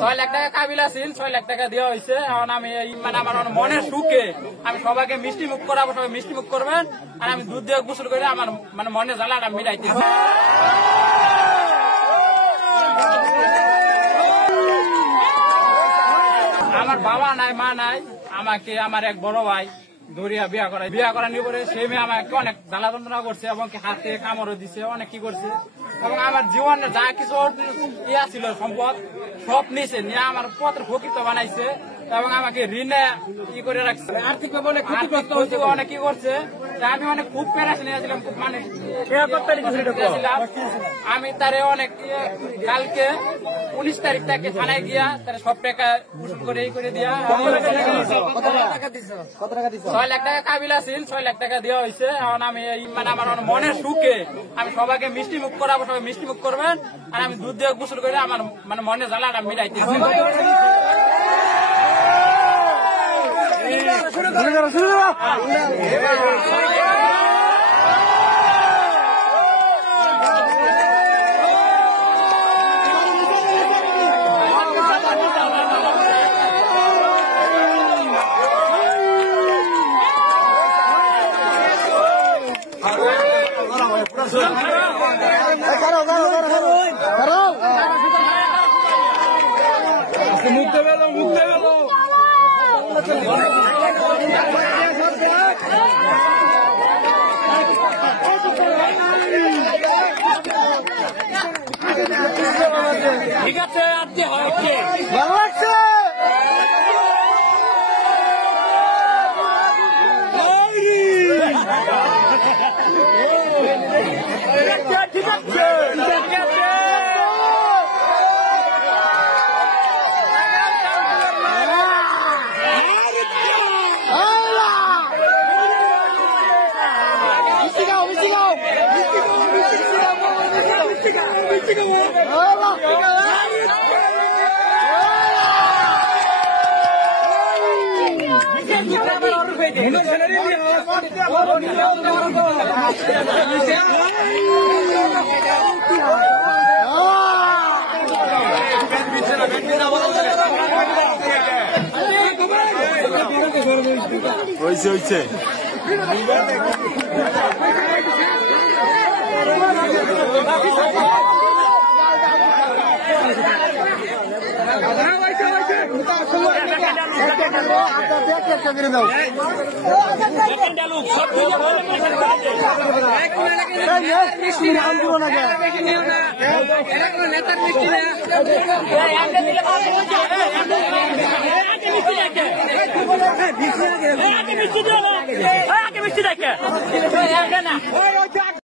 6 লাখ টাকা কাবিলা ছিল, 6 লাখ টাকা দেওয়া হয়েছে। এখন আমি মানে আমার মনের সুখে আমি সবাইকে মিষ্টি মুখ করাবো, সবাই মিষ্টি মুখ করবেন, আর আমি দুধ দিয়ে গোসল করে আমার মানে মনের জ্বালাটা মিটাইতেছি। আমার বাবা নাই, মা নাই, আমাকে আমার এক বড় ভাই ধরিয়া বিয়া করানোর পরে সে মেয়ে আমাকে অনেক জ্বালা যন্ত্রণা করছে এবং হাতে কামড়ও দিছে, অনেক কি করছে, এবং আমার জীবনে যা কিছু ইয়া ছিল সম্পদ সব নিছে, নিয়ে আমার পত্র ফকিত বানাইছে এবং আমাকে ঋণে কি করে রাখছে, আর্থিক অনেক কি করছে। আমি অনেক খুব প্যারাস নিয়েছিলাম, খুব মানে আমি তারে অনেক কালকে 19 তারিখ থেকে থানায় গিয়া তারা সব টাকা উসুল করে এই করে দিয়া 6 লাখ টাকা কাবিলা ছিল, 6 লাখ টাকা দেওয়া হয়েছে। এখন আমি মানে আমার মনের সুখে আমি সবাইকে মিষ্টি মুখ করাবো, সবাই মিষ্টি মুখ করবেন, আর আমি দুধ দিয়ে গোসল করে আমার মানে মনের জ্বালাটা মিটাইতেছি। মুক্তে গেল ঠিক আছে, আজকে হয়েছে ভালো লাগছে। ঠিক আছে হয়েছে মিষ্টি